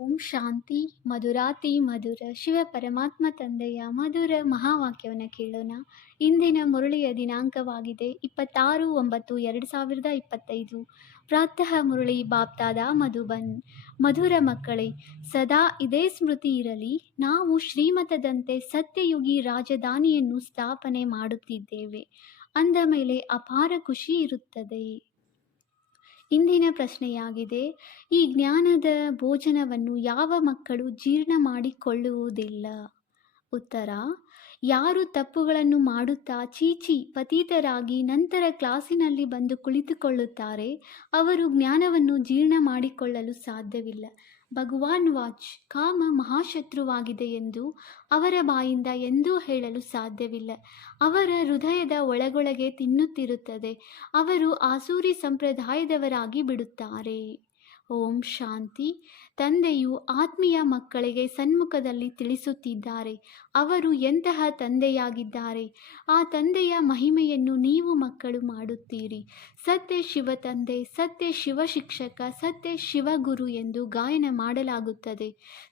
ಓಂ ಶಾಂತಿ ಮಧುರಾತಿ ಮಧುರ ಶಿವ ಪರಮಾತ್ಮ ತಂದೆಯ ಮಧುರ ಮಹಾವಾಕ್ಯವನ್ನು ಕೇಳೋಣ. ಇಂದಿನ ಮುರಳಿಯ ದಿನಾಂಕವಾಗಿದೆ 26/9/2025. ಪ್ರಾತಃ ಮುರಳಿ ಬಾಪ್ತಾದ ಮಧುಬನ್. ಮಧುರ ಮಕ್ಕಳೇ, ಸದಾ ಇದೇ ಸ್ಮೃತಿ ಇರಲಿ. ನಾವು ಶ್ರೀಮತದಂತೆ ಸತ್ಯಯುಗಿ ರಾಜಧಾನಿಯನ್ನು ಸ್ಥಾಪನೆ ಮಾಡುತ್ತಿದ್ದೇವೆ. ಅಂದ ಮೇಲೆ ಅಪಾರ ಖುಷಿ ಇರುತ್ತದೆ. ಇಂದಿನ ಪ್ರಶ್ನೆಯಾಗಿದೆ, ಈ ಜ್ಞಾನದ ಭೋಜನವನ್ನು ಯಾವ ಮಕ್ಕಳು ಜೀರ್ಣ ಮಾಡಿಕೊಳ್ಳುವುದಿಲ್ಲ? ಉತ್ತರ: ಯಾರು ತಪ್ಪುಗಳನ್ನು ಮಾಡುತ್ತಾ ಚೀಚಿ ಪತೀತರಾಗಿ ನಂತರ ಕ್ಲಾಸಿನಲ್ಲಿ ಬಂದು ಕುಳಿತುಕೊಳ್ಳುತ್ತಾರೆ, ಅವರು ಜ್ಞಾನವನ್ನು ಜೀರ್ಣ ಮಾಡಿಕೊಳ್ಳಲು ಸಾಧ್ಯವಿಲ್ಲ. ಭಗವಾನ್ ವಾಚ್: ಕಾಮ ಮಹಾಶತ್ರುವಾಗಿದೆ ಎಂದು ಅವರ ಬಾಯಿಂದ ಎಂದೂ ಹೇಳಲು ಸಾಧ್ಯವಿಲ್ಲ. ಅವರ ಹೃದಯದ ಒಳಗೊಳಗೆ ತಿನ್ನುತ್ತಿರುತ್ತದೆ. ಅವರು ಆಸೂರಿ ಸಂಪ್ರದಾಯದವರಾಗಿ ಬಿಡುತ್ತಾರೆ. ಓಂ ಶಾಂತಿ. ತಂದೆಯು ಆತ್ಮೀಯ ಮಕ್ಕಳಿಗೆ ಸನ್ಮುಖದಲ್ಲಿ ತಿಳಿಸುತ್ತಿದ್ದಾರೆ. ಅವರು ಎಂತಹ ತಂದೆಯಾಗಿದ್ದಾರೆ. ಆ ತಂದೆಯ ಮಹಿಮೆಯನ್ನು ನೀವು ಮಕ್ಕಳು ಮಾಡುತ್ತೀರಿ. ಸತ್ಯ ಶಿವ ತಂದೆ, ಸತ್ಯ ಶಿವ ಶಿಕ್ಷಕ, ಸತ್ಯ ಶಿವಗುರು ಎಂದು ಗಾಯನ ಮಾಡಲಾಗುತ್ತದೆ.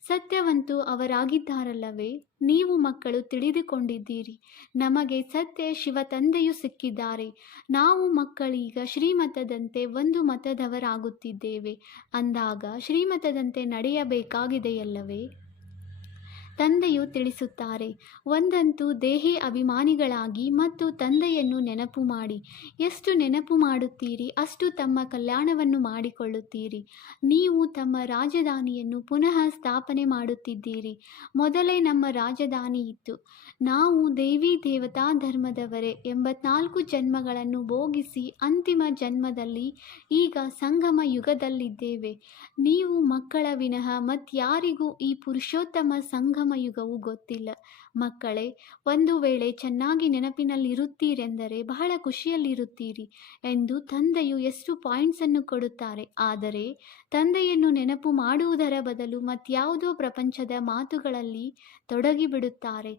ಸತ್ಯವಂತೂ ಅವರಾಗಿದ್ದಾರಲ್ಲವೇ? ನೀವು ಮಕ್ಕಳು ತಿಳಿದುಕೊಂಡಿದ್ದೀರಿ. ನಮಗೆ ಸತ್ಯ ಶಿವ ತಂದೆಯು ಸಿಕ್ಕಿದ್ದಾರೆ. ನಾವು ಮಕ್ಕಳೀಗ ಶ್ರೀಮತದಂತೆ ಒಂದು ಮತದವರಾಗುತ್ತಿದ್ದೇವೆ. ಅಂದಾಗ ಶ್ರೀಮತದಂತೆ ನಡೆಯಬೇಕಾಗಿದೆಯಲ್ಲವೇ? ತಂದೆಯು ತಿಳಿಸುತ್ತಾರೆ, ಒಂದಂತೂ ದೇಹಿ ಅಭಿಮಾನಿಗಳಾಗಿ ಮತ್ತು ತಂದೆಯನ್ನು ನೆನಪು ಮಾಡಿ. ಎಷ್ಟು ನೆನಪು ಮಾಡುತ್ತೀರಿ ಅಷ್ಟು ತಮ್ಮ ಕಲ್ಯಾಣವನ್ನು ಮಾಡಿಕೊಳ್ಳುತ್ತೀರಿ. ನೀವು ತಮ್ಮ ರಾಜಧಾನಿಯನ್ನು ಪುನಃ ಸ್ಥಾಪನೆ ಮಾಡುತ್ತಿದ್ದೀರಿ. ಮೊದಲೇ ನಮ್ಮ ರಾಜಧಾನಿ ಇತ್ತು. ನಾವು ದೇವಿ ದೇವತಾ ಧರ್ಮದವರೇ. 84 ಜನ್ಮಗಳನ್ನು ಭೋಗಿಸಿ ಅಂತಿಮ ಜನ್ಮದಲ್ಲಿ ಈಗ ಸಂಗಮ ಯುಗದಲ್ಲಿದ್ದೇವೆ. ನೀವು ಮಕ್ಕಳ ವಿನಃ ಮತ್ಯಾರಿಗೂ ಈ ಪುರುಷೋತ್ತಮ ಸಂಗಮ ಯುಗವು ಗೊತ್ತಿಲ್ಲ. ಮಕ್ಕಳೇ, ಒಂದು ವೇಳೆ ಚೆನ್ನಾಗಿ ನೆನಪಿನಲ್ಲಿರುತ್ತೀರೆಂದರೆ ಬಹಳ ಖುಷಿಯಲ್ಲಿರುತ್ತೀರಿ ಎಂದು ತಂದೆಯು ಎಷ್ಟು ಪಾಯಿಂಟ್ಸನ್ನು ಕೊಡುತ್ತಾರೆ. ಆದರೆ ತಂದೆಯನ್ನು ನೆನಪು ಮಾಡುವುದರ ಬದಲು ಮತ್ಯಾವುದೋ ಪ್ರಪಂಚದ ಮಾತುಗಳಲ್ಲಿ ತೊಡಗಿಬಿಡುತ್ತಾರೆ.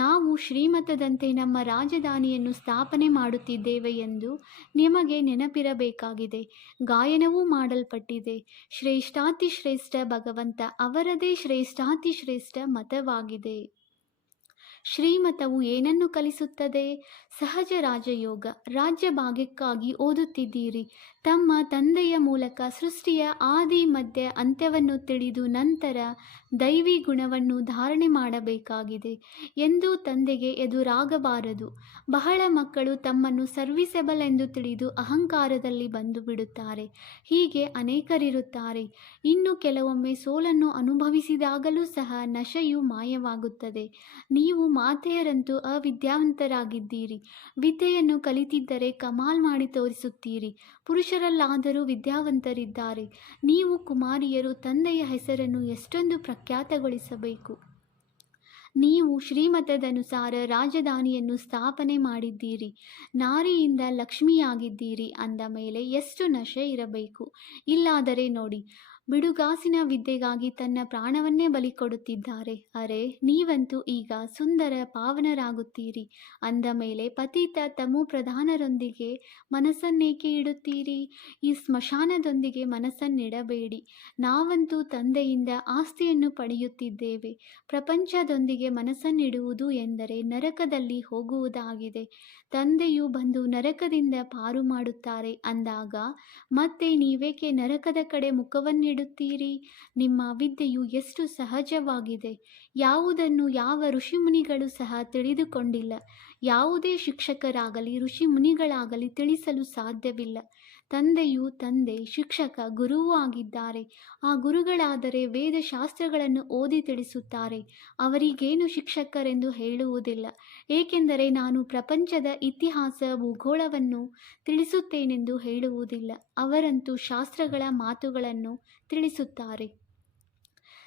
ನಾವು ಶ್ರೀಮತದಂತೆ ನಮ್ಮ ರಾಜಧಾನಿಯನ್ನು ಸ್ಥಾಪನೆ ಮಾಡುತ್ತಿದ್ದೇವೆ ಎಂದು ನಿಮಗೆ ನೆನಪಿರಬೇಕಾಗಿದೆ. ಗಾಯನವೂ ಮಾಡಲ್ಪಟ್ಟಿದೆ. ಶ್ರೇಷ್ಠಾತಿಶ್ರೇಷ್ಠ ಭಗವಂತ ಅವರದೇ ಶ್ರೇಷ್ಠಾತಿಶ್ರೇಷ್ಠ ಮತವಾಗಿದೆ. ಶ್ರೀಮತವು ಏನನ್ನು ಕಲಿಸುತ್ತದೆ? ಸಹಜ ರಾಜಯೋಗ. ರಾಜ್ಯ ಭಾಗ್ಯಕ್ಕಾಗಿ ಓದುತ್ತಿದ್ದೀರಿ. ತಮ್ಮ ತಂದೆಯ ಮೂಲಕ ಸೃಷ್ಟಿಯ ಆದಿ ಮಧ್ಯ ಅಂತ್ಯವನ್ನು ತಿಳಿದು ನಂತರ ದೈವಿ ಗುಣವನ್ನು ಧಾರಣೆ ಮಾಡಬೇಕಾಗಿದೆ. ಎಂದೂ ತಂದೆಗೆ ಎದುರಾಗಬಾರದು. ಬಹಳ ಮಕ್ಕಳು ತಮ್ಮನ್ನು ಸರ್ವಿಸೆಬಲ್ ಎಂದು ತಿಳಿದು ಅಹಂಕಾರದಲ್ಲಿ ಬಂದು ಬಿಡುತ್ತಾರೆ. ಹೀಗೆ ಅನೇಕರಿರುತ್ತಾರೆ. ಇನ್ನು ಕೆಲವೊಮ್ಮೆ ಸೋಲನ್ನು ಅನುಭವಿಸಿದಾಗಲೂ ಸಹ ನಶೆಯು ಮಾಯವಾಗುತ್ತದೆ. ನೀವು ಮಾತೆಯರಂತೂ ಅವಿದ್ಯಾವಂತರಾಗಿದ್ದೀರಿ. ವಿದ್ಯೆಯನ್ನು ಕಲಿತಿದ್ದರೆ ಕಮಾಲ್ ಮಾಡಿ ತೋರಿಸುತ್ತೀರಿ. ಪುರುಷರಲ್ಲಾದರೂ ವಿದ್ಯಾವಂತರಿದ್ದಾರೆ. ನೀವು ಕುಮಾರಿಯರು ತಂದೆಯ ಹೆಸರನ್ನು ಎಷ್ಟೊಂದು ಪ್ರಖ್ಯಾತಗೊಳಿಸಬೇಕು. ನೀವು ಶ್ರೀಮತದನುಸಾರ ರಾಜಧಾನಿಯನ್ನು ಸ್ಥಾಪನೆ ಮಾಡಿದ್ದೀರಿ. ನಾರಿಯಿಂದ ಲಕ್ಷ್ಮಿಯಾಗಿದ್ದೀರಿ ಅಂದ ಮೇಲೆ ಎಷ್ಟು ನಶೆ ಇರಬೇಕು. ಇಲ್ಲಾದರೆ ನೋಡಿ, ಬಿಡುಗಾಸಿನ ವಿದ್ಯೆಗಾಗಿ ತನ್ನ ಪ್ರಾಣವನ್ನೇ ಬಲಿ ಕೊಡುತ್ತಿದ್ದಾರೆ. ಅರೆ, ನೀವಂತೂ ಈಗ ಸುಂದರ ಪಾವನರಾಗುತ್ತೀರಿ ಅಂದ ಮೇಲೆ ಪತಿತ ತಮೋ ಪ್ರಧಾನರೊಂದಿಗೆ ಮನಸ್ಸನ್ನೇಕೆ ಇಡುತ್ತೀರಿ? ಈ ಸ್ಮಶಾನದೊಂದಿಗೆ ಮನಸ್ಸನ್ನಿಡಬೇಡಿ. ನಾವಂತೂ ತಂದೆಯಿಂದ ಆಸ್ತಿಯನ್ನು ಪಡೆಯುತ್ತಿದ್ದೇವೆ. ಪ್ರಪಂಚದೊಂದಿಗೆ ಮನಸ್ಸನ್ನಿಡುವುದು ಎಂದರೆ ನರಕದಲ್ಲಿ ಹೋಗುವುದಾಗಿದೆ. ತಂದೆಯು ಬಂದು ನರಕದಿಂದ ಪಾರು ಮಾಡುತ್ತಾರೆ ಅಂದಾಗ ಮತ್ತೆ ನೀವೇಕೆ ನರಕದ ಕಡೆ ಮುಖವನ್ನಿಡುತ್ತೀರಿ? ನಿಮ್ಮ ವಿದ್ಯೆಯು ಎಷ್ಟು ಸಹಜವಾಗಿದೆ. ಯಾವುದನ್ನು ಯಾವ ಋಷಿಮುನಿಗಳು ಸಹ ತಿಳಿದುಕೊಂಡಿಲ್ಲ. ಯಾವುದೇ ಶಿಕ್ಷಕರಾಗಲಿ ಋಷಿಮುನಿಗಳಾಗಲಿ ತಿಳಿಸಲು ಸಾಧ್ಯವಿಲ್ಲ. ತಂದೆಯು ತಂದೆ, ಶಿಕ್ಷಕ, ಗುರುವೂ ಆಗಿದ್ದಾರೆ. ಆ ಗುರುಗಳಾದರೆ ವೇದಶಾಸ್ತ್ರಗಳನ್ನು ಓದಿ ತಿಳಿಸುತ್ತಾರೆ. ಅವರಿಗೇನು ಶಿಕ್ಷಕರೆಂದು ಹೇಳುವುದಿಲ್ಲ. ಏಕೆಂದರೆ ನಾನು ಪ್ರಪಂಚದ ಇತಿಹಾಸ ಭೂಗೋಳವನ್ನು ತಿಳಿಸುತ್ತೇನೆಂದು ಹೇಳುವುದಿಲ್ಲ. ಅವರಂತೂ ಶಾಸ್ತ್ರಗಳ ಮಾತುಗಳನ್ನು ತಿಳಿಸುತ್ತಾರೆ.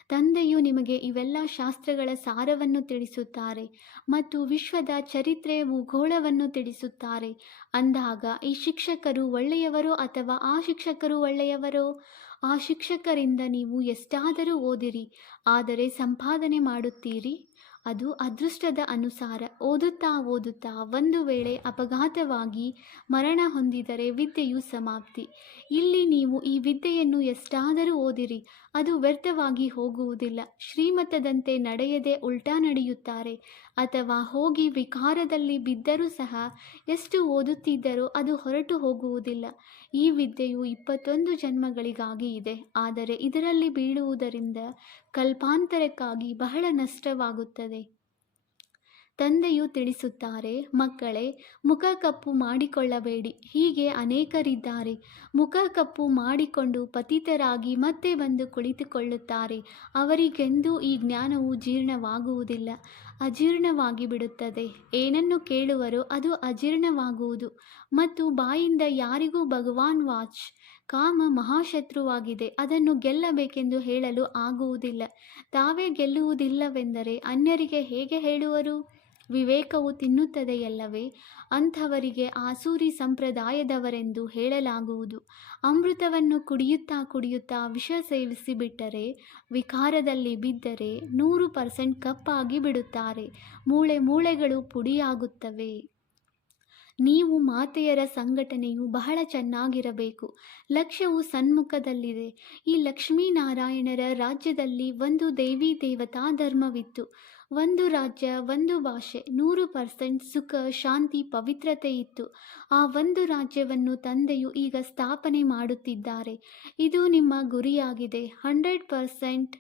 ತಂದೆಯು ನಿಮಗೆ ಇವೆಲ್ಲ ಶಾಸ್ತ್ರಗಳ ಸಾರವನ್ನು ತಿಳಿಸುತ್ತಾರೆ ಮತ್ತು ವಿಶ್ವದ ಚರಿತ್ರೆ ಭೂಗೋಳವನ್ನು ತಿಳಿಸುತ್ತಾರೆ. ಅಂದಾಗ ಈ ಶಿಕ್ಷಕರು ಒಳ್ಳೆಯವರೋ ಅಥವಾ ಆ ಶಿಕ್ಷಕರು ಒಳ್ಳೆಯವರೋ? ಆ ಶಿಕ್ಷಕರಿಂದ ನೀವು ಎಷ್ಟಾದರೂ ಓದಿರಿ, ಆದರೆ ಸಂಪಾದನೆ ಮಾಡುತ್ತೀರಿ? ಅದು ಅದೃಷ್ಟದ ಅನುಸಾರ. ಓದುತ್ತಾ ಓದುತ್ತಾ ಒಂದು ವೇಳೆ ಅಪಘಾತವಾಗಿ ಮರಣ ಹೊಂದಿದರೆ ವಿದ್ಯೆಯು ಸಮಾಪ್ತಿ. ಇಲ್ಲಿ ನೀವು ಈ ವಿದ್ಯೆಯನ್ನು ಎಷ್ಟಾದರೂ ಓದಿರಿ, ಅದು ವ್ಯರ್ಥವಾಗಿ ಹೋಗುವುದಿಲ್ಲ. ಶ್ರೀಮತದಂತೆ ನಡೆಯದೆ ಉಲ್ಟಾ ನಡೆಯುತ್ತಾರೆ, ಅಥವಾ ಹೋಗಿ ವಿಕಾರದಲ್ಲಿ ಬಿದ್ದರೂ ಸಹ ಎಷ್ಟು ಓದುತ್ತಿದ್ದರೋ ಅದು ಹೊರಟು ಹೋಗುವುದಿಲ್ಲ. ಈ ವಿದ್ಯೆಯು 21 ಜನ್ಮಗಳಿಗಾಗಿ ಇದೆ, ಆದರೆ ಇದರಲ್ಲಿ ಬೀಳುವುದರಿಂದ ಕಲ್ಪಾಂತರಕ್ಕಾಗಿ ಬಹಳ ನಷ್ಟವಾಗುತ್ತದೆ. ತಂದೆಯು ತಿಳಿಸುತ್ತಾರೆ, ಮಕ್ಕಳೇ, ಮುಖ ಕಪ್ಪು ಮಾಡಿಕೊಳ್ಳಬೇಡಿ. ಹೀಗೆ ಅನೇಕರಿದ್ದಾರೆ. ಮುಖ ಕಪ್ಪು ಮಾಡಿಕೊಂಡು ಪತಿತರಾಗಿ ಮತ್ತೆ ಬಂದು ಕುಳಿತುಕೊಳ್ಳುತ್ತಾರೆ. ಅವರಿಗೆಂದೂ ಈ ಜ್ಞಾನವು ಜೀರ್ಣವಾಗುವುದಿಲ್ಲ, ಅಜೀರ್ಣವಾಗಿ ಬಿಡುತ್ತದೆ. ಏನನ್ನು ಕೇಳುವರೋ ಅದು ಅಜೀರ್ಣವಾಗುವುದು. ಮತ್ತು ಬಾಯಿಂದ ಯಾರಿಗೂ ಭಗವಾನ್ ವಾಚ್, ಕಾಮ ಮಹಾಶತ್ರುವಾಗಿದೆ, ಅದನ್ನು ಗೆಲ್ಲಬೇಕೆಂದು ಹೇಳಲು ಆಗುವುದಿಲ್ಲ. ತಾವೇ ಗೆಲ್ಲುವುದಿಲ್ಲವೆಂದರೆ ಅನ್ಯರಿಗೆ ಹೇಗೆ ಹೇಳುವರು? ವಿವೇಕವು ತಿನ್ನುತ್ತದೆಯಲ್ಲವೇ? ಅಂಥವರಿಗೆ ಆಸೂರಿ ಸಂಪ್ರದಾಯದವರೆಂದು ಹೇಳಲಾಗುವುದು. ಅಮೃತವನ್ನು ಕುಡಿಯುತ್ತಾ ಕುಡಿಯುತ್ತಾ ವಿಷ ಸೇವಿಸಿ ಬಿಟ್ಟರೆ, ವಿಕಾರದಲ್ಲಿ ಬಿದ್ದರೆ 100% ಕಪ್ಪಾಗಿ ಬಿಡುತ್ತಾರೆ. ಮೂಳೆ ಮೂಳೆಗಳು ಪುಡಿಯಾಗುತ್ತವೆ. ನೀವು ಮಾತೆಯರ ಸಂಘಟನೆಯು ಬಹಳ ಚೆನ್ನಾಗಿರಬೇಕು. ಲಕ್ಷ್ಯವು ಸನ್ಮುಖದಲ್ಲಿದೆ. ಈ ಲಕ್ಷ್ಮೀನಾರಾಯಣರ ರಾಜ್ಯದಲ್ಲಿ ಒಂದು ದೇವಿ ದೇವತಾ ಧರ್ಮವಿತ್ತು. ಒಂದು ರಾಜ್ಯ, ಒಂದು ಭಾಷೆ, 100% ಸುಖ, ಶಾಂತಿ, ಪವಿತ್ರತೆ ಇತ್ತು. ಆ ಒಂದು ರಾಜ್ಯವನ್ನು ತಂದೆಯು ಈಗ ಸ್ಥಾಪನೆ ಮಾಡುತ್ತಿದ್ದಾರೆ. ಇದು ನಿಮ್ಮ ಗುರಿಯಾಗಿದೆ. 100%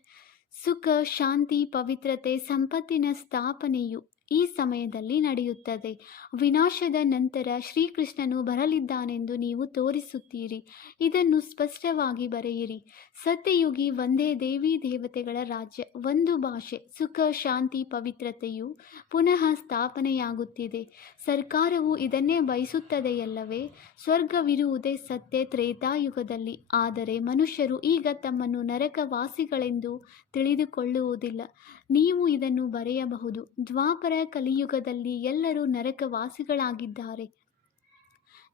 ಸುಖ, ಶಾಂತಿ, ಪವಿತ್ರತೆ, ಸಂಪತ್ತಿನ ಸ್ಥಾಪನೆಯು ಈ ಸಮಯದಲ್ಲಿ ನಡೆಯುತ್ತದೆ. ವಿನಾಶದ ನಂತರ ಶ್ರೀಕೃಷ್ಣನು ಬರಲಿದ್ದಾನೆಂದು ನೀವು ತೋರಿಸುತ್ತೀರಿ. ಇದನ್ನು ಸ್ಪಷ್ಟವಾಗಿ ಬರೆಯಿರಿ. ಸತ್ಯಯುಗಿ ಒಂದೇ ದೇವಿ ದೇವತೆಗಳ ರಾಜ್ಯ, ಒಂದು ಭಾಷೆ, ಸುಖ, ಶಾಂತಿ, ಪವಿತ್ರತೆಯು ಪುನಃ ಸ್ಥಾಪನೆಯಾಗುತ್ತಿದೆ. ಸರ್ಕಾರವು ಇದನ್ನೇ ಬಯಸುತ್ತದೆಯಲ್ಲವೇ? ಸ್ವರ್ಗವಿರುವುದೇ ಸತ್ಯ ತ್ರೇತಾಯುಗದಲ್ಲಿ. ಆದರೆ ಮನುಷ್ಯರು ಈಗ ತಮ್ಮನ್ನು ನರಕವಾಸಿಗಳೆಂದು ತಿಳಿದುಕೊಳ್ಳುವುದಿಲ್ಲ. ನೀವು ಇದನ್ನು ಬರೆಯಬಹುದು. ದ್ವಾಪರ ಕಲಿಯುಗದಲ್ಲಿ ಎಲ್ಲರೂ ನರಕವಾಸಿಗಳಾಗಿದ್ದಾರೆ.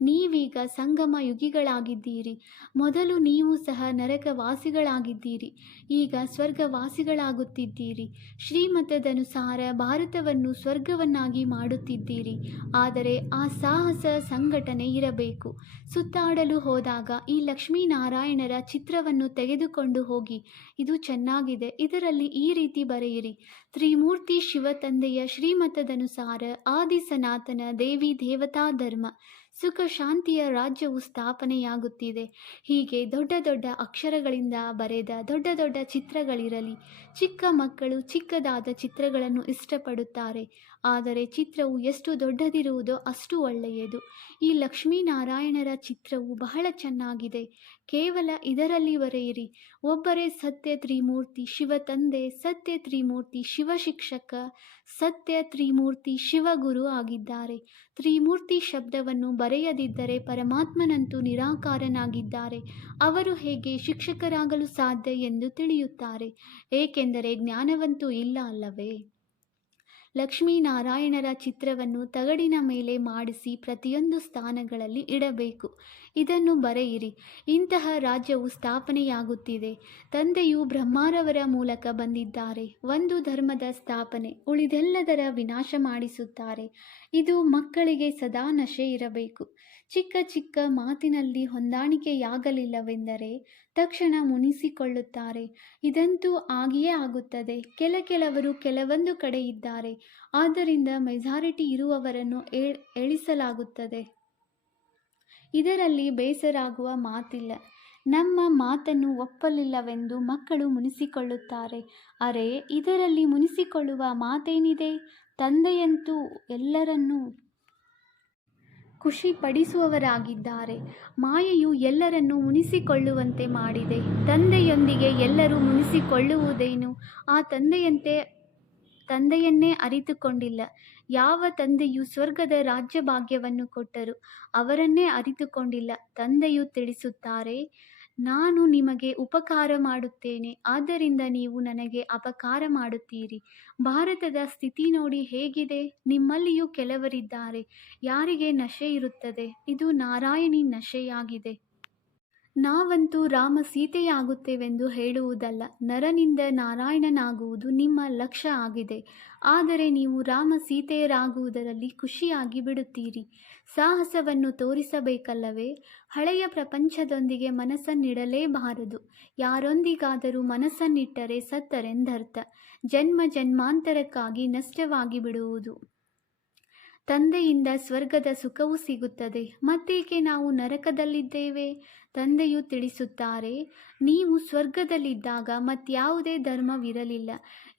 ನೀವೀಗ ಸಂಗಮ ಯುಗಿಗಳಾಗಿದ್ದೀರಿ. ಮೊದಲು ನೀವು ಸಹ ನರಕವಾಸಿಗಳಾಗಿದ್ದೀರಿ, ಈಗ ಸ್ವರ್ಗವಾಸಿಗಳಾಗುತ್ತಿದ್ದೀರಿ. ಶ್ರೀಮತದನುಸಾರ ಭಾರತವನ್ನು ಸ್ವರ್ಗವನ್ನಾಗಿ ಮಾಡುತ್ತಿದ್ದೀರಿ. ಆದರೆ ಆ ಸಾಹಸ ಸಂಘಟನೆ ಇರಬೇಕು. ಸುತ್ತಾಡಲು ಹೋದಾಗ ಈ ಲಕ್ಷ್ಮೀನಾರಾಯಣರ ಚಿತ್ರವನ್ನು ತೆಗೆದುಕೊಂಡು ಹೋಗಿ. ಇದು ಚೆನ್ನಾಗಿದೆ, ಇದರಲ್ಲಿ ಈ ರೀತಿ ಬರೆಯಿರಿ: ತ್ರಿಮೂರ್ತಿ ಶಿವ ತಂದೆಯ ಶ್ರೀಮತದನುಸಾರ ಆದಿ ಸನಾತನ ದೇವಿ ದೇವತಾ ಧರ್ಮ, ಸುಖ ಶಾಂತಿಯ ರಾಜ್ಯವು ಸ್ಥಾಪನೆಯಾಗುತ್ತಿದೆ. ಹೀಗೆ ದೊಡ್ಡ ದೊಡ್ಡ ಅಕ್ಷರಗಳಿಂದ ಬರೆದ ದೊಡ್ಡ ದೊಡ್ಡ ಚಿತ್ರಗಳಿರಲಿ. ಚಿಕ್ಕ ಮಕ್ಕಳು ಚಿಕ್ಕದಾದ ಚಿತ್ರಗಳನ್ನು ಇಷ್ಟಪಡುತ್ತಾರೆ, ಆದರೆ ಚಿತ್ರವು ಎಷ್ಟು ದೊಡ್ಡದಿರುವುದೋ ಅಷ್ಟು ಒಳ್ಳೆಯದು. ಈ ಲಕ್ಷ್ಮೀನಾರಾಯಣರ ಚಿತ್ರವು ಬಹಳ ಚೆನ್ನಾಗಿದೆ. ಕೇವಲ ಇದರಲ್ಲಿ ಬರೆಯಿರಿ: ಒಬ್ಬರೇ ಸತ್ಯ ತ್ರಿಮೂರ್ತಿ ಶಿವ ತಂದೆ, ಸತ್ಯ ತ್ರಿಮೂರ್ತಿ ಶಿವ ಶಿಕ್ಷಕ, ಸತ್ಯ ತ್ರಿಮೂರ್ತಿ ಶಿವಗುರು ಆಗಿದ್ದಾರೆ. ತ್ರಿಮೂರ್ತಿ ಶಬ್ದವನ್ನು ಬರೆಯದಿದ್ದರೆ ಪರಮಾತ್ಮನಂತೂ ನಿರಾಕಾರನಾಗಿದ್ದಾರೆ. ಅವರು ಹೇಗೆ ಶಿಕ್ಷಕರಾಗಲು ಸಾಧ್ಯ ಎಂದು ತಿಳಿಯುತ್ತಾರೆ, ಏಕೆಂದರೆ ಜ್ಞಾನವಂತೂ ಇಲ್ಲ ಅಲ್ಲವೇ? ಲಕ್ಷ್ಮೀನಾರಾಯಣರ ಚಿತ್ರವನ್ನು ತಗಡಿನ ಮೇಲೆ ಮಾಡಿಸಿ ಪ್ರತಿಯೊಂದು ಸ್ಥಾನಗಳಲ್ಲಿ ಇಡಬೇಕು. ಇದನ್ನು ಬರೆಯಿರಿ: ಇಂತಹ ರಾಜ್ಯವು ಸ್ಥಾಪನೆಯಾಗುತ್ತಿದೆ. ತಂದೆಯು ಬ್ರಹ್ಮರವರ ಮೂಲಕ ಬಂದಿದ್ದಾರೆ. ಒಂದು ಧರ್ಮದ ಸ್ಥಾಪನೆ, ಉಳಿದೆಲ್ಲದರ ವಿನಾಶ ಮಾಡಿಸುತ್ತಾರೆ. ಇದು ಮಕ್ಕಳಿಗೆ ಸದಾ ನಶೆ ಇರಬೇಕು. ಚಿಕ್ಕ ಚಿಕ್ಕ ಮಾತಿನಲ್ಲಿ ಹೊಂದಾಣಿಕೆಯಾಗಲಿಲ್ಲವೆಂದರೆ ತಕ್ಷಣ ಮುನಿಸಿಕೊಳ್ಳುತ್ತಾರೆ. ಇದಂತೂ ಆಗಿಯೇ ಆಗುತ್ತದೆ. ಕೆಲವರು ಕೆಲವೊಂದು ಕಡೆ ಇದ್ದಾರೆ, ಆದ್ದರಿಂದ ಮೆಜಾರಿಟಿ ಇರುವವರನ್ನು ಎಳಿಸಲಾಗುತ್ತದೆ. ಇದರಲ್ಲಿ ಬೇಸರಾಗುವ ಮಾತಿಲ್ಲ. ನಮ್ಮ ಮಾತನ್ನು ಒಪ್ಪಲಿಲ್ಲವೆಂದು ಮಕ್ಕಳು ಮುನಿಸಿಕೊಳ್ಳುತ್ತಾರೆ. ಅರೆ, ಇದರಲ್ಲಿ ಮುನಿಸಿಕೊಳ್ಳುವ ಮಾತೇನಿದೆ? ತಂದೆಯಂತೂ ಎಲ್ಲರನ್ನೂ ಖುಷಿಪಡಿಸುವವರಾಗಿದ್ದಾರೆ. ಮಾಯೆಯು ಎಲ್ಲರನ್ನೂ ಮುನಿಸಿಕೊಳ್ಳುವಂತೆ ಮಾಡಿದೆ. ತಂದೆಯೊಂದಿಗೆ ಎಲ್ಲರೂ ಮುನಿಸಿಕೊಳ್ಳುವುದೇನು? ಆ ತಂದೆಯನ್ನೇ ಅರಿತುಕೊಂಡಿಲ್ಲ. ಯಾವ ತಂದೆಯು ಸ್ವರ್ಗದ ರಾಜ್ಯಭಾಗ್ಯವನ್ನು ಕೊಟ್ಟರು, ಅವರನ್ನೇ ಅರಿತುಕೊಂಡಿಲ್ಲ. ತಂದೆಯು ತಿಳಿಸುತ್ತಾರೆ, ನಾನು ನಿಮಗೆ ಉಪಕಾರ ಮಾಡುತ್ತೇನೆ, ಆದ್ದರಿಂದ ನೀವು ನನಗೆ ಅಪಕಾರ ಮಾಡುತ್ತೀರಿ. ಭಾರತದ ಸ್ಥಿತಿ ನೋಡಿ ಹೇಗಿದೆ. ನಿಮ್ಮಲ್ಲಿಯೂ ಕೆಲವರಿದ್ದಾರೆ ಯಾರಿಗೆ ನಶೆ ಇರುತ್ತದೆ. ಇದು ನಾರಾಯಣಿ ನಶೆಯಾಗಿದೆ. ನಾವಂತೂ ರಾಮ ಸೀತೆಯಾಗುತ್ತೇವೆಂದು ಹೇಳುವುದಲ್ಲ. ನರನಿಂದ ನಾರಾಯಣನಾಗುವುದು ನಿಮ್ಮ ಲಕ್ಷ್ಯ ಆಗಿದೆ. ಆದರೆ ನೀವು ರಾಮ ಸೀತೆಯರಾಗುವುದರಲ್ಲಿ ಖುಷಿಯಾಗಿ ಬಿಡುತ್ತೀರಿ. ಸಾಹಸವನ್ನು ತೋರಿಸಬೇಕಲ್ಲವೇ? ಹಳೆಯ ಪ್ರಪಂಚದೊಂದಿಗೆ ಮನಸ್ಸನ್ನಿಡಲೇಬಾರದು. ಯಾರೊಂದಿಗಾದರೂ ಮನಸ್ಸನ್ನಿಟ್ಟರೆ ಸತ್ತರೆಂದರ್ಥ. ಜನ್ಮ ಜನ್ಮಾಂತರಕ್ಕಾಗಿ ನಷ್ಟವಾಗಿ ಬಿಡುವುದು. ತಂದೆಯಿಂದ ಸ್ವರ್ಗದ ಸುಖವೂ ಸಿಗುತ್ತದೆ. ಮತ್ತೇಕೆ ನಾವು ನರಕದಲ್ಲಿದ್ದೇವೆ? ತಂದೆಯು ತಿಳಿಸುತ್ತಾರೆ, ನೀವು ಸ್ವರ್ಗದಲ್ಲಿದ್ದಾಗ ಮತ್ಯಾವುದೇ ಧರ್ಮವಿರಲಿಲ್ಲ.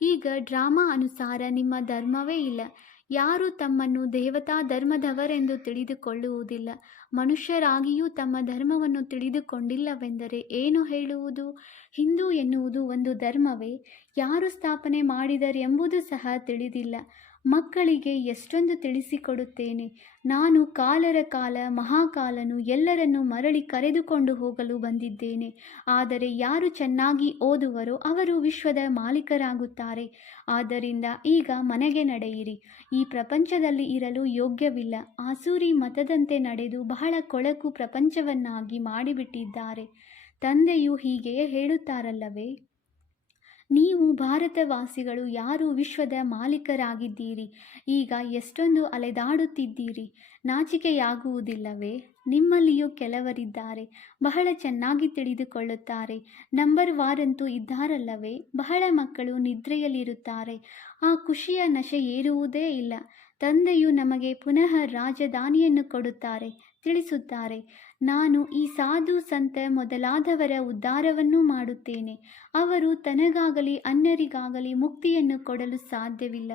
ಈಗ ಡ್ರಾಮಾ ಅನುಸಾರ ನಿಮ್ಮ ಧರ್ಮವೇ ಇಲ್ಲ. ಯಾರೂ ತಮ್ಮನ್ನು ದೇವತಾ ಧರ್ಮದವರೆಂದು ತಿಳಿದುಕೊಳ್ಳುವುದಿಲ್ಲ. ಮನುಷ್ಯರಾಗಿಯೂ ತಮ್ಮ ಧರ್ಮವನ್ನು ತಿಳಿದುಕೊಂಡಿಲ್ಲವೆಂದರೆ ಏನು ಹೇಳುವುದು? ಹಿಂದೂ ಎನ್ನುವುದು ಒಂದು ಧರ್ಮವೇ? ಯಾರು ಸ್ಥಾಪನೆ ಮಾಡಿದರೆಂಬುದು ಸಹ ತಿಳಿದಿಲ್ಲ. ಮಕ್ಕಳಿಗೆ ಎಷ್ಟೊಂದು ತಿಳಿಸಿಕೊಡುತ್ತೇನೆ. ನಾನು ಕಾಲರ ಕಾಲ ಮಹಾಕಾಲನು ಎಲ್ಲರನ್ನೂ ಮರಳಿ ಕರೆದುಕೊಂಡು ಹೋಗಲು ಬಂದಿದ್ದೇನೆ. ಆದರೆ ಯಾರು ಚೆನ್ನಾಗಿ ಓದುವರೋ ಅವರು ವಿಶ್ವದ ಮಾಲೀಕರಾಗುತ್ತಾರೆ. ಆದ್ದರಿಂದ ಈಗ ಮನೆಗೆ ನಡೆಯಿರಿ. ಈ ಪ್ರಪಂಚದಲ್ಲಿ ಇರಲು ಯೋಗ್ಯವಿಲ್ಲ. ಆಸುರಿ ಮತದಂತೆ ನಡೆದು ಬಹಳ ಕೊಳಕು ಪ್ರಪಂಚವನ್ನಾಗಿ ಮಾಡಿಬಿಟ್ಟಿದ್ದಾರೆ. ತಂದೆಯು ಹೀಗೆಯೇ ಹೇಳುತ್ತಾರಲ್ಲವೇ? ನೀವು ಭಾರತವಾಸಿಗಳು ಯಾರು ವಿಶ್ವದ ಮಾಲೀಕರಾಗಿದ್ದೀರಿ. ಈಗ ಎಷ್ಟೊಂದು ಅಲೆದಾಡುತ್ತಿದ್ದೀರಿ. ನಾಚಿಕೆಯಾಗುವುದಿಲ್ಲವೇ? ನಿಮ್ಮಲ್ಲಿಯೂ ಕೆಲವರಿದ್ದಾರೆ, ಬಹಳ ಚೆನ್ನಾಗಿ ತಿಳಿದುಕೊಳ್ಳುತ್ತಾರೆ. ನಂಬರ್ ವಾರಂತೂ ಇದ್ದಾರಲ್ಲವೇ? ಬಹಳ ಮಕ್ಕಳು ನಿದ್ರೆಯಲ್ಲಿರುತ್ತಾರೆ. ಆ ಖುಷಿಯ ನಶೆ ಏರುವುದೇ ಇಲ್ಲ. ತಂದೆಯು ನಮಗೆ ಪುನಃ ರಾಜಧಾನಿಯನ್ನು ಕೊಡುತ್ತಾರೆ, ತಿಳಿಸುತ್ತಾರೆ. ನಾನು ಈ ಸಾಧು ಸಂತ ಮೊದಲಾದವರ ಉದ್ಧಾರವನ್ನೂ ಮಾಡುತ್ತೇನೆ. ಅವರು ತನಗಾಗಲಿ ಅನ್ಯರಿಗಾಗಲಿ ಮುಕ್ತಿಯನ್ನು ಕೊಡಲು ಸಾಧ್ಯವಿಲ್ಲ.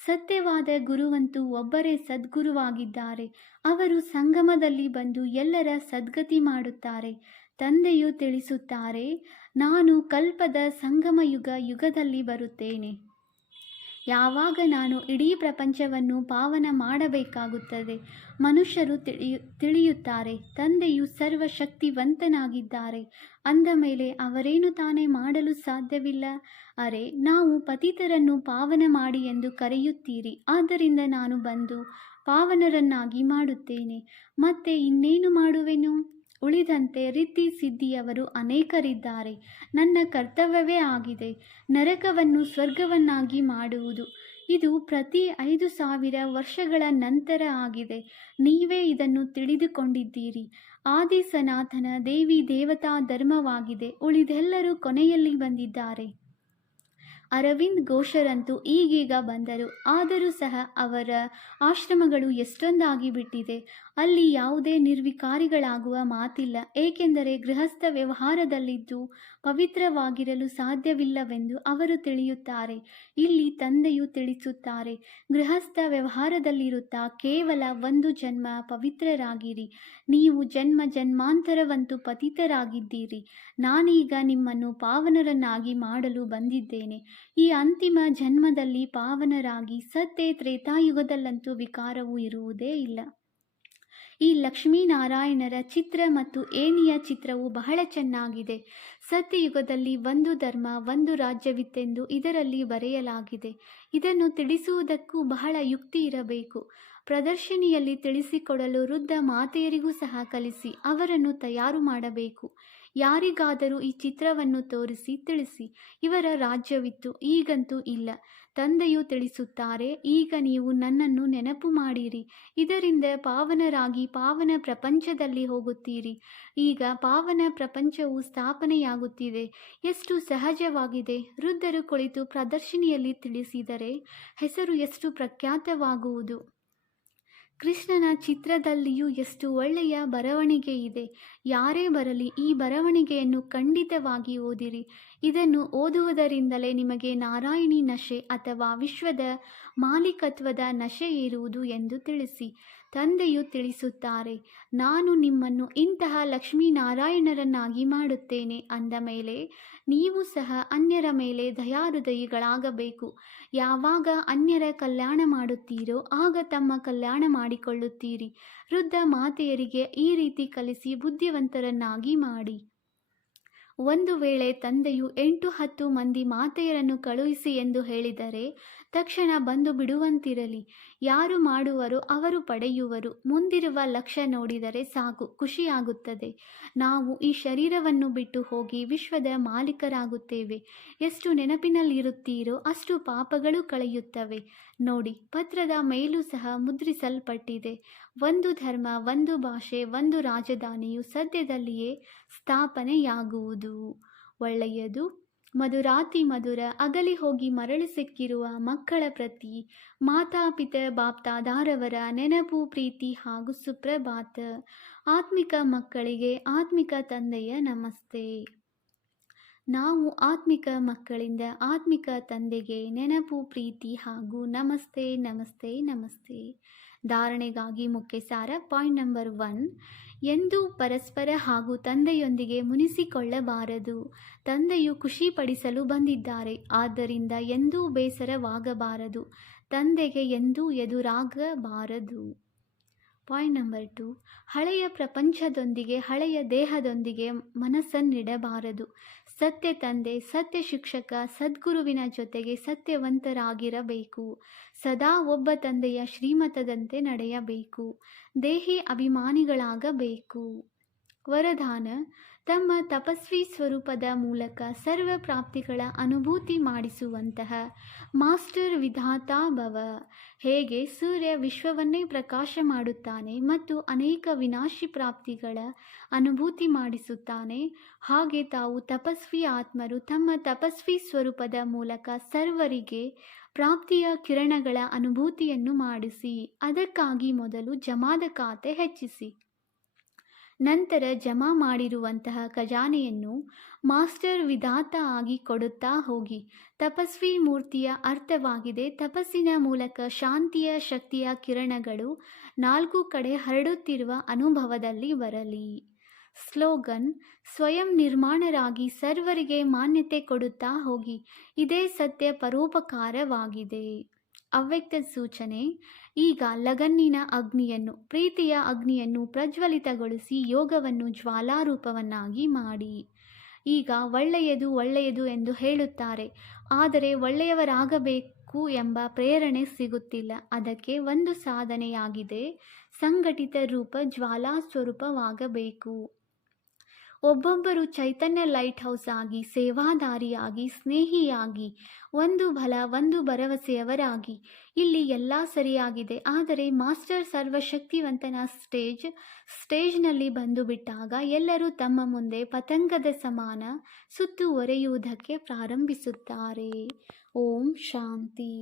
ಸತ್ಯವಾದ ಗುರುವಂತೂ ಒಬ್ಬರೇ ಸದ್ಗುರುವಾಗಿದ್ದಾರೆ. ಅವರು ಸಂಗಮದಲ್ಲಿ ಬಂದು ಎಲ್ಲರ ಸದ್ಗತಿ ಮಾಡುತ್ತಾರೆ. ತಂದೆಯು ತಿಳಿಸುತ್ತಾರೆ, ನಾನು ಕಲ್ಪದ ಸಂಗಮ ಯುಗದಲ್ಲಿ ಬರುತ್ತೇನೆ. ಯಾವಾಗ ನಾನು ಇಡೀ ಪ್ರಪಂಚವನ್ನು ಪಾವನ ಮಾಡಬೇಕಾಗುತ್ತದೆ. ಮನುಷ್ಯರು ತಿಳಿಯುತ್ತಾರೆ, ತಂದೆಯು ಸರ್ವಶಕ್ತಿವಂತನಾಗಿದ್ದಾರೆ. ಅಂದ ಮೇಲೆ ಅವರೇನು ತಾನೇ ಮಾಡಲು ಸಾಧ್ಯವಿಲ್ಲ? ಅರೆ, ನಾವು ಪತಿತರನ್ನು ಪಾವನ ಮಾಡಿ ಎಂದು ಕರೆಯುತ್ತೀರಿ. ಆದ್ದರಿಂದ ನಾನು ಬಂದು ಪಾವನರನ್ನಾಗಿ ಮಾಡುತ್ತೇನೆ. ಮತ್ತೆ ಇನ್ನೇನು ಮಾಡುವೆನು? ಉಳಿದಂತೆ ರಿದ್ಧಿ ಸಿದ್ಧಿಯವರು ಅನೇಕರಿದ್ದಾರೆ. ನನ್ನ ಕರ್ತವ್ಯವೇ ಆಗಿದೆ ನರಕವನ್ನು ಸ್ವರ್ಗವನ್ನಾಗಿ ಮಾಡುವುದು. ಇದು ಪ್ರತಿ 5,000 ವರ್ಷಗಳ ನಂತರ ಆಗಿದೆ. ನೀವೇ ಇದನ್ನು ತಿಳಿದುಕೊಂಡಿದ್ದೀರಿ. ಆದಿ ಸನಾತನ ದೇವಿ ದೇವತಾ ಧರ್ಮವಾಗಿದೆ. ಉಳಿದೆಲ್ಲರೂ ಕೊನೆಯಲ್ಲಿ ಬಂದಿದ್ದಾರೆ. ಅರವಿಂದ್ ಘೋಷರಂತೂ ಈಗೀಗ ಬಂದರು. ಆದರೂ ಸಹ ಅವರ ಆಶ್ರಮಗಳು ಎಷ್ಟೊಂದಾಗಿ ಬಿಟ್ಟಿದೆ. ಅಲ್ಲಿ ಯಾವುದೇ ನಿರ್ವಿಕಾರಿಗಳಾಗುವ ಮಾತಿಲ್ಲ. ಏಕೆಂದರೆ ಗೃಹಸ್ಥ ವ್ಯವಹಾರದಲ್ಲಿದ್ದು ಪವಿತ್ರವಾಗಿರಲು ಸಾಧ್ಯವಿಲ್ಲವೆಂದು ಅವರು ತಿಳಿಯುತ್ತಾರೆ. ಇಲ್ಲಿ ತಂದೆಯು ತಿಳಿಸುತ್ತಾರೆ, ಗೃಹಸ್ಥ ವ್ಯವಹಾರದಲ್ಲಿರುತ್ತಾ ಕೇವಲ ಒಂದು ಜನ್ಮ ಪವಿತ್ರರಾಗಿರಿ. ನೀವು ಜನ್ಮ ಜನ್ಮಾಂತರವಂತೂ ಪತಿತರಾಗಿದ್ದೀರಿ. ನಾನೀಗ ನಿಮ್ಮನ್ನು ಪಾವನರನ್ನಾಗಿ ಮಾಡಲು ಬಂದಿದ್ದೇನೆ. ಈ ಅಂತಿಮ ಜನ್ಮದಲ್ಲಿ ಪಾವನರಾಗಿ ಸತ್ತೇ ತ್ರೇತಾಯುಗದಲ್ಲಂತೂ ವಿಕಾರವೂ ಇರುವುದೇ ಇಲ್ಲ. ಈ ಲಕ್ಷ್ಮೀನಾರಾಯಣರ ಚಿತ್ರ ಮತ್ತು ಏಣಿಯ ಚಿತ್ರವು ಬಹಳ ಚೆನ್ನಾಗಿದೆ. ಸತ್ಯಯುಗದಲ್ಲಿ ಒಂದು ಧರ್ಮ ಒಂದು ರಾಜ್ಯವಿತ್ತೆಂದು ಇದರಲ್ಲಿ ಬರೆಯಲಾಗಿದೆ. ಇದನ್ನು ತಿಳಿಸುವುದಕ್ಕೂ ಬಹಳ ಯುಕ್ತಿ ಇರಬೇಕು. ಪ್ರದರ್ಶನಿಯಲ್ಲಿ ತಿಳಿಸಿಕೊಡಲು ವೃದ್ಧ ಮಾತೆಯರಿಗೂ ಸಹ ಕಲಿಸಿ ಅವರನ್ನು ತಯಾರು ಮಾಡಬೇಕು. ಯಾರಿಗಾದರೂ ಈ ಚಿತ್ರವನ್ನು ತೋರಿಸಿ ತಿಳಿಸಿ, ಇವರ ರಾಜ್ಯವಿತ್ತು, ಈಗಂತೂ ಇಲ್ಲ. ತಂದೆಯು ತಿಳಿಸುತ್ತಾರೆ, ಈಗ ನೀವು ನನ್ನನ್ನು ನೆನಪು ಮಾಡಿರಿ. ಇದರಿಂದ ಪಾವನರಾಗಿ ಪಾವನ ಪ್ರಪಂಚದಲ್ಲಿ ಹೋಗುತ್ತೀರಿ. ಈಗ ಪಾವನ ಪ್ರಪಂಚವು ಸ್ಥಾಪನೆಯಾಗುತ್ತಿದೆ. ಎಷ್ಟು ಸಹಜವಾಗಿದೆ. ವೃದ್ಧರು ಕುಳಿತು ಪ್ರದರ್ಶನಿಯಲ್ಲಿ ತಿಳಿಸಿದರೆ ಹೆಸರು ಎಷ್ಟು ಪ್ರಖ್ಯಾತವಾಗುವುದು. ಕೃಷ್ಣನ ಚಿತ್ರದಲ್ಲಿಯೂ ಎಷ್ಟು ಒಳ್ಳೆಯ ಬರವಣಿಗೆ ಇದೆ. ಯಾರೇ ಬರಲಿ ಈ ಬರವಣಿಗೆಯನ್ನು ಖಂಡಿತವಾಗಿ ಓದಿರಿ. ಇದನ್ನು ಓದುವುದರಿಂದಲೇ ನಿಮಗೆ ನಾರಾಯಣಿ ನಶೆ ಅಥವಾ ವಿಶ್ವದ ಮಾಲೀಕತ್ವದ ನಶೆ ಏರುವುದು ಎಂದು ತಿಳಿಸಿ. ತಂದೆಯು ತಿಳಿಸುತ್ತಾರೆ, ನಾನು ನಿಮ್ಮನ್ನು ಇಂತಹ ಲಕ್ಷ್ಮೀನಾರಾಯಣರನ್ನಾಗಿ ಮಾಡುತ್ತೇನೆ. ಅಂದ ಮೇಲೆ ನೀವು ಸಹ ಅನ್ಯರ ಮೇಲೆ ದಯಾಹೃದಯಿಗಳಾಗಬೇಕು. ಯಾವಾಗ ಅನ್ಯರ ಕಲ್ಯಾಣ ಮಾಡುತ್ತೀರೋ ಆಗ ತಮ್ಮ ಕಲ್ಯಾಣ ಮಾಡಿಕೊಳ್ಳುತ್ತೀರಿ. ವೃದ್ಧ ಮಾತೆಯರಿಗೆ ಈ ರೀತಿ ಕಲಿಸಿ ಬುದ್ಧಿವಂತರನ್ನಾಗಿ ಮಾಡಿ. ಒಂದು ವೇಳೆ ತಂದೆಯು 8-10 ಮಂದಿ ಮಾತೆಯರನ್ನು ಕಳುಹಿಸಿ ಎಂದು ಹೇಳಿದರೆ ತಕ್ಷಣ ಬಂದು ಬಿಡುವಂತಿರಲಿ. ಯಾರು ಮಾಡುವರೋ ಅವರು ಪಡೆಯುವರು. ಮುಂದಿರುವ ಲಕ್ಷ್ಯ ನೋಡಿದರೆ ಸಾಕು, ಖುಷಿಯಾಗುತ್ತದೆ. ನಾವು ಈ ಶರೀರವನ್ನು ಬಿಟ್ಟು ಹೋಗಿ ವಿಶ್ವದ ಮಾಲೀಕರಾಗುತ್ತೇವೆ. ಎಷ್ಟು ನೆನಪಿನಲ್ಲಿರುತ್ತೀರೋ ಅಷ್ಟು ಪಾಪಗಳು ಕಳೆಯುತ್ತವೆ. ನೋಡಿ, ಪತ್ರದ ಮೇಲೂ ಸಹ ಮುದ್ರಿಸಲ್ಪಟ್ಟಿದೆ. ಒಂದು ಧರ್ಮ, ಒಂದು ಭಾಷೆ, ಒಂದು ರಾಜಧಾನಿಯು ಸದ್ಯದಲ್ಲಿಯೇ ಸ್ಥಾಪನೆಯಾಗುವುದು. ಒಳ್ಳೆಯದು. ಮಧುರಾತಿ ಮಧುರ. ಅಗಲಿ ಹೋಗಿ ಮರಳಿ ಸಿಕ್ಕಿರುವ ಮಕ್ಕಳ ಪ್ರತಿ ಮಾತಾಪಿತ ಬಾಪ್ತಾದಾರವರ ನೆನಪು, ಪ್ರೀತಿ ಹಾಗೂ ಸುಪ್ರಭಾತ. ಆತ್ಮಿಕ ಮಕ್ಕಳಿಗೆ ಆತ್ಮಿಕ ತಂದೆಯ ನಮಸ್ತೆ. ನಾವು ಆತ್ಮಿಕ ಮಕ್ಕಳಿಂದ ಆತ್ಮಿಕ ತಂದೆಗೆ ನೆನಪು, ಪ್ರೀತಿ ಹಾಗೂ ನಮಸ್ತೆ ನಮಸ್ತೆ ನಮಸ್ತೆ. ಧಾರಣೆಗಾಗಿ ಮುಖ್ಯ ಸಾರ. Point number 1. ಎಂದೂ ಪರಸ್ಪರ ಹಾಗೂ ತಂದೆಯೊಂದಿಗೆ ಮುನಿಸಿಕೊಳ್ಳಬಾರದು. ತಂದೆಯು ಖುಷಿಪಡಿಸಲು ಬಂದಿದ್ದಾರೆ, ಆದ್ದರಿಂದ ಎಂದೂ ಬೇಸರವಾಗಬಾರದು. ತಂದೆಗೆ ಎಂದೂ ಎದುರಾಗಬಾರದು. Point number 2. ಹಳೆಯ ಪ್ರಪಂಚದೊಂದಿಗೆ, ಹಳೆಯ ದೇಹದೊಂದಿಗೆ ಮನಸ್ಸನ್ನಿಡಬಾರದು. ಸತ್ಯ ತಂದೆ, ಸತ್ಯ ಶಿಕ್ಷಕ, ಸದ್ಗುರುವಿನ ಜೊತೆಗೆ ಸತ್ಯವಂತರಾಗಿರಬೇಕು. ಸದಾ ಒಬ್ಬ ತಂದೆಯ ಶ್ರೀಮತದಂತೆ ನಡೆಯಬೇಕು. ದೇಹಿ ಅಭಿಮಾನಿಗಳಾಗಬೇಕು. ವರದಾನ: ತಮ್ಮ ತಪಸ್ವಿ ಸ್ವರೂಪದ ಮೂಲಕ ಸರ್ವ ಪ್ರಾಪ್ತಿಗಳ ಅನುಭೂತಿ ಮಾಡಿಸುವಂತಹ ಮಾಸ್ಟರ್ ವಿಧಾತಾ ಭವ. ಹೇಗೆ ಸೂರ್ಯ ವಿಶ್ವವನ್ನೇ ಪ್ರಕಾಶ ಮಾಡುತ್ತಾನೆ ಮತ್ತು ಅನೇಕ ವಿನಾಶಿ ಪ್ರಾಪ್ತಿಗಳ ಅನುಭೂತಿ ಮಾಡಿಸುತ್ತಾನೆ, ಹಾಗೆ ತಾವು ತಪಸ್ವಿ ಆತ್ಮರು ತಮ್ಮ ತಪಸ್ವಿ ಸ್ವರೂಪದ ಮೂಲಕ ಸರ್ವರಿಗೆ ಪ್ರಾಪ್ತಿಯ ಕಿರಣಗಳ ಅನುಭೂತಿಯನ್ನು ಮಾಡಿಸಿ. ಅದಕ್ಕಾಗಿ ಮೊದಲು ಜಮಾದ ಖಾತೆ ಹೆಚ್ಚಿಸಿ. ನಂತರ ಜಮಾ ಮಾಡಿರುವಂತಹ ಖಜಾನೆಯನ್ನು ಮಾಸ್ಟರ್ ವಿಧಾತ ಆಗಿ ಕೊಡುತ್ತಾ ಹೋಗಿ. ತಪಸ್ವಿ ಮೂರ್ತಿಯ ಅರ್ಥವಾಗಿದೆ, ತಪಸ್ಸಿನ ಮೂಲಕ ಶಾಂತಿಯ ಶಕ್ತಿಯ ಕಿರಣಗಳು 4 ಕಡೆ ಹರಡುತ್ತಿರುವ ಅನುಭವದಲ್ಲಿ ಬರಲಿ. ಸ್ಲೋಗನ್: ಸ್ವಯಂ ನಿರ್ಮಾಣರಾಗಿ ಸರ್ವರಿಗೆ ಮಾನ್ಯತೆ ಕೊಡುತ್ತಾ ಹೋಗಿ. ಇದೇ ಸತ್ಯ ಪರೋಪಕಾರವಾಗಿದೆ. ಅವ್ಯಕ್ತ ಸೂಚನೆ: ಈಗ ಲಗನ್ನಿನ ಅಗ್ನಿಯನ್ನು, ಪ್ರೀತಿಯ ಅಗ್ನಿಯನ್ನು ಪ್ರಜ್ವಲಿತಗೊಳಿಸಿ ಯೋಗವನ್ನು ಜ್ವಾಲಾರೂಪವನ್ನಾಗಿ ಮಾಡಿ. ಈಗ ಒಳ್ಳೆಯದು ಒಳ್ಳೆಯದು ಎಂದು ಹೇಳುತ್ತಾರೆ, ಆದರೆ ಒಳ್ಳೆಯವರಾಗಬೇಕು ಎಂಬ ಪ್ರೇರಣೆ ಸಿಗುತ್ತಿಲ್ಲ. ಅದಕ್ಕೆ ಒಂದು ಸಾಧನೆಯಾಗಿದೆ, ಸಂಘಟಿತ ರೂಪ ಜ್ವಾಲಾ ಸ್ವರೂಪವಾಗಬೇಕು. ಒಬ್ಬೊಬ್ಬರು ಚೈತನ್ಯ ಲೈಟ್ ಹೌಸ್ ಆಗಿ, ಸೇವಾದಾರಿಯಾಗಿ, ಸ್ನೇಹಿಯಾಗಿ, ಒಂದು ಬಲ ಒಂದು ಭರವಸೆಯವರಾಗಿ. ಇಲ್ಲಿ ಎಲ್ಲ ಸರಿಯಾಗಿದೆ, ಆದರೆ ಮಾಸ್ಟರ್ ಸರ್ವಶಕ್ತಿವಂತನ ಸ್ಟೇಜ್ನಲ್ಲಿ ಬಂದು ಬಿಟ್ಟಾಗ ಎಲ್ಲರೂ ತಮ್ಮ ಮುಂದೆ ಪತಂಗದ ಸಮಾನ ಸುತ್ತುವರೆಯುವುದಕ್ಕೆ ಪ್ರಾರಂಭಿಸುತ್ತಾರೆ. ಓಂ ಶಾಂತಿ.